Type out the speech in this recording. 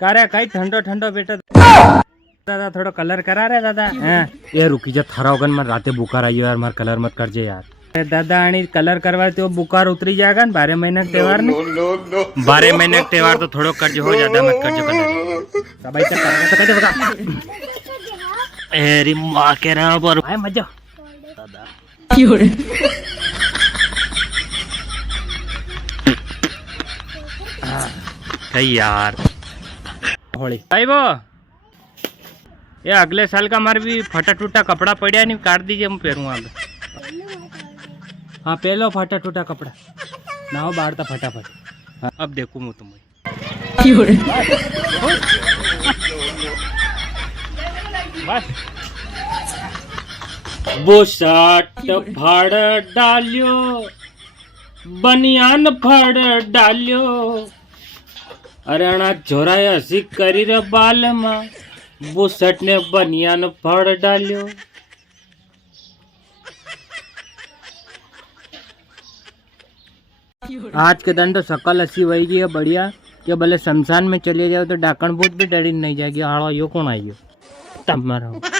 कारे कई ठंडो ठंडो बेटा दादा थोड़ा कलर करा रे दादा ये रुकी जा थारा वगन मत राते बुखार आई यार मार कलर मत कर जे यार दादा आनी कलर करवा तो बुखार उतरी जाएगा ना 12 महीने का त्योहार ने 12 महीने का त्योहार तो थोड़ो कर जो हो ज्यादा मत कर जो कलर भाई तो कहते बता एरी मां के रहा पर भाई मजा दादा क्यों रे यार होली भाई वो ये अगले साल का हमारे भी फटा टूटा कपड़ा पड़ा नहीं काट दीजिए मैं पहनूंगा अब हाँ पहलो फटा टूटा कपड़ा ना हो बाहर था फटाफट हाँ, अब देखूँ मैं तुम्हें बस वो शर्ट फाड़ डालियो बनियान फाड़ डालियो अरे अणा जोराए हसी करी रे बाल में वो शर्ट ने बनियान फाड़ डालियो आज के दिन तो सकल हसी वही गई है बढ़िया कि भले शमशान में चले जाओ तो डाकण भूत भी डरी नहीं जाएगी हाड़ो यो कौन आई तब मारो